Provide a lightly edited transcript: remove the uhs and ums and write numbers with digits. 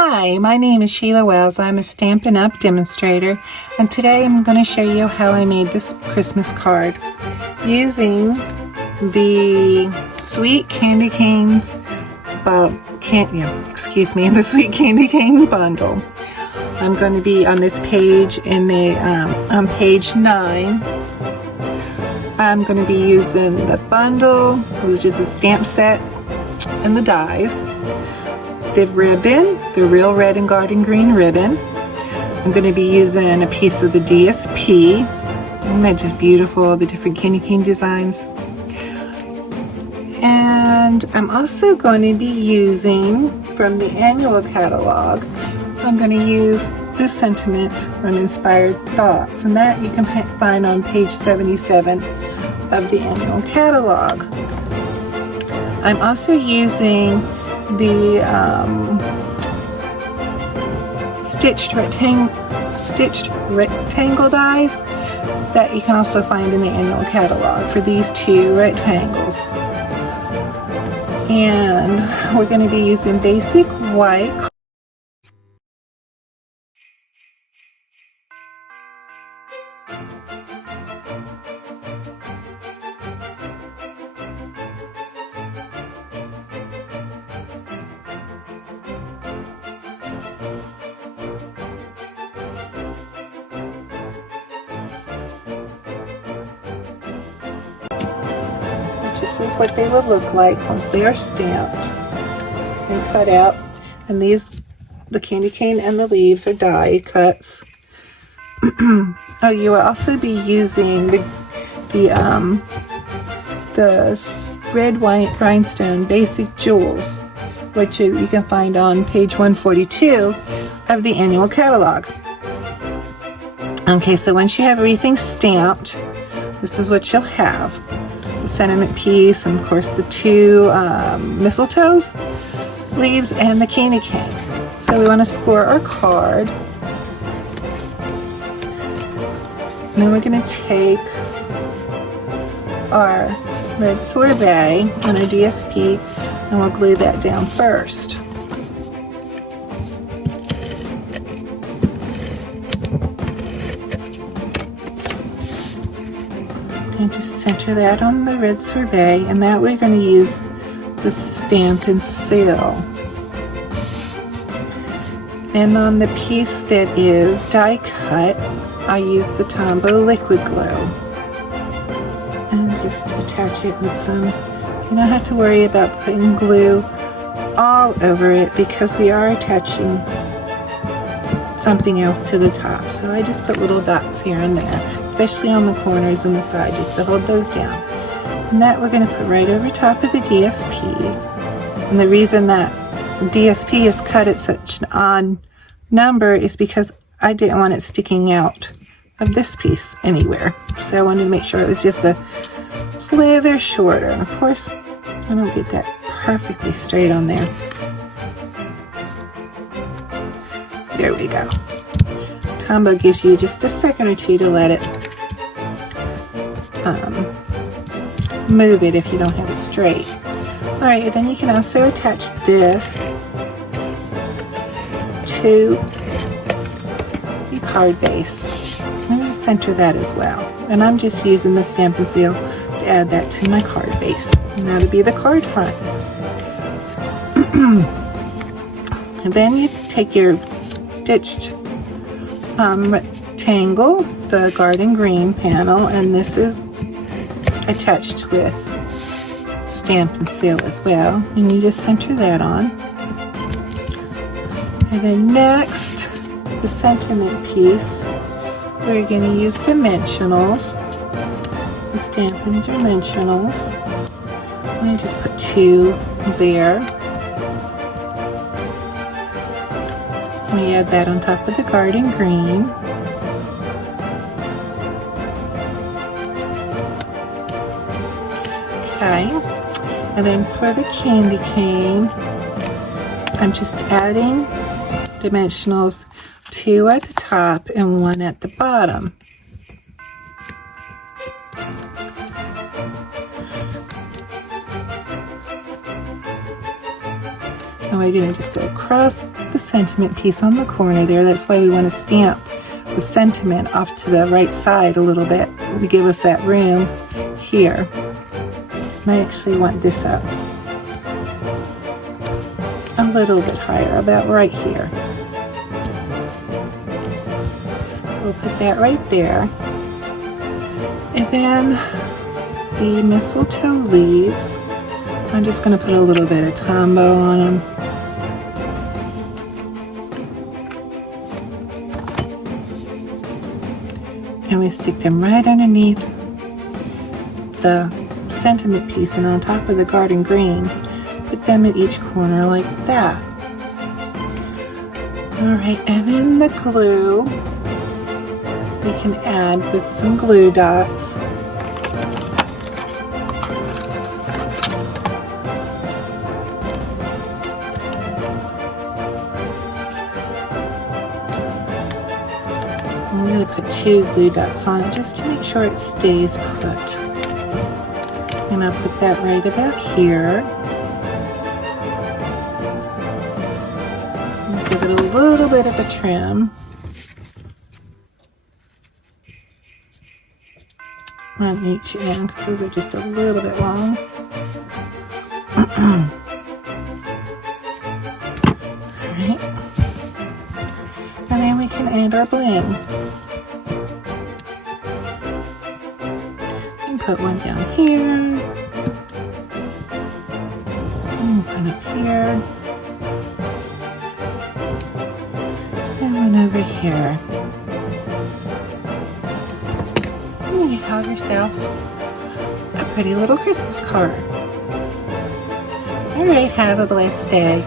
Hi, my name is Sheila Wells. I'm a Stampin' Up! Demonstrator, and today I'm going to show you how I made this Christmas card using the Sweet Candy Canes, the Sweet Candy Canes bundle. I'm going to be on this page on page 9. I'm going to be using the bundle, which is a stamp set, and the dies. The ribbon, the real red and garden green ribbon. I'm going to be using a piece of the DSP. Isn't that just beautiful, the different candy cane designs? And I'm also going to be using, from the annual catalog, I'm going to use this sentiment from Inspired Thoughts, and that you can find on page 77 of the annual catalog. I'm also using the stitched rectangle dies that you can also find in the annual catalog for these two rectangles. And we're going to be using basic white . This is what they will look like once they are stamped and cut out. And these, the candy cane and the leaves are die cuts. Oh, you will also be using the red white rhinestone basic jewels, which you can find on page 142 of the annual catalog. Okay, so once you have everything stamped, this is what you'll have. The sentiment piece, and of course the two mistletoes, leaves, and the candy cane. So we want to score our card. And then we're going to take our red sorbet on our DSP and we'll glue that down first. And just center that on the red sorbet, and that we're going to use the Stampin' Seal. And on the piece that is die cut, I use the Tombow liquid glue. And just attach it with some, you don't have to worry about putting glue all over it because we are attaching something else to the top. So I just put little dots here and there, especially on the corners and the side, just to hold those down. And that we're going to put right over top of the DSP. And the reason that DSP is cut at such an odd number is because I didn't want it sticking out of this piece anywhere. So I wanted to make sure it was just a slither shorter. And of course, I don't get that perfectly straight on there. There we go. Tombow gives you just a second or two to let it move it if you don't have it straight. Alright, and then you can also attach this to your card base. I'm going to center that as well. And I'm just using the Stampin' Seal to add that to my card base. And that'll be the card front. And then you take your stitched rectangle, the garden green panel, and this is attached with Stampin' Seal as well, and you just center that on. And then next, the sentiment piece, we're going to use dimensionals, the Stampin' Dimensionals. I'm going to just put 2 there. We add that on top of the garden green. Okay, and then for the candy cane, I'm just adding dimensionals, 2 at the top and 1 at the bottom. And we're going to just go across the sentiment piece on the corner there. That's why we want to stamp the sentiment off to the right side a little bit to give us that room here. And I actually want this up a little bit higher, about right here. We'll put that right there. And then the mistletoe leaves, I'm just going to put a little bit of Tombow on them. And we stick them right underneath the sentiment piece and on top of the garden green. Put them at each corner like that. Alright, and then the glue we can add with some glue dots. I'm going to put 2 glue dots on it just to make sure it stays put. And I'll put that right about here. And give it a little bit of a trim on each end because those are just a little bit long. Alright. And then we can add our bling. And put one down here. And one up here. And one over here. And you have yourself a pretty little Christmas card. Alright, have a blessed day.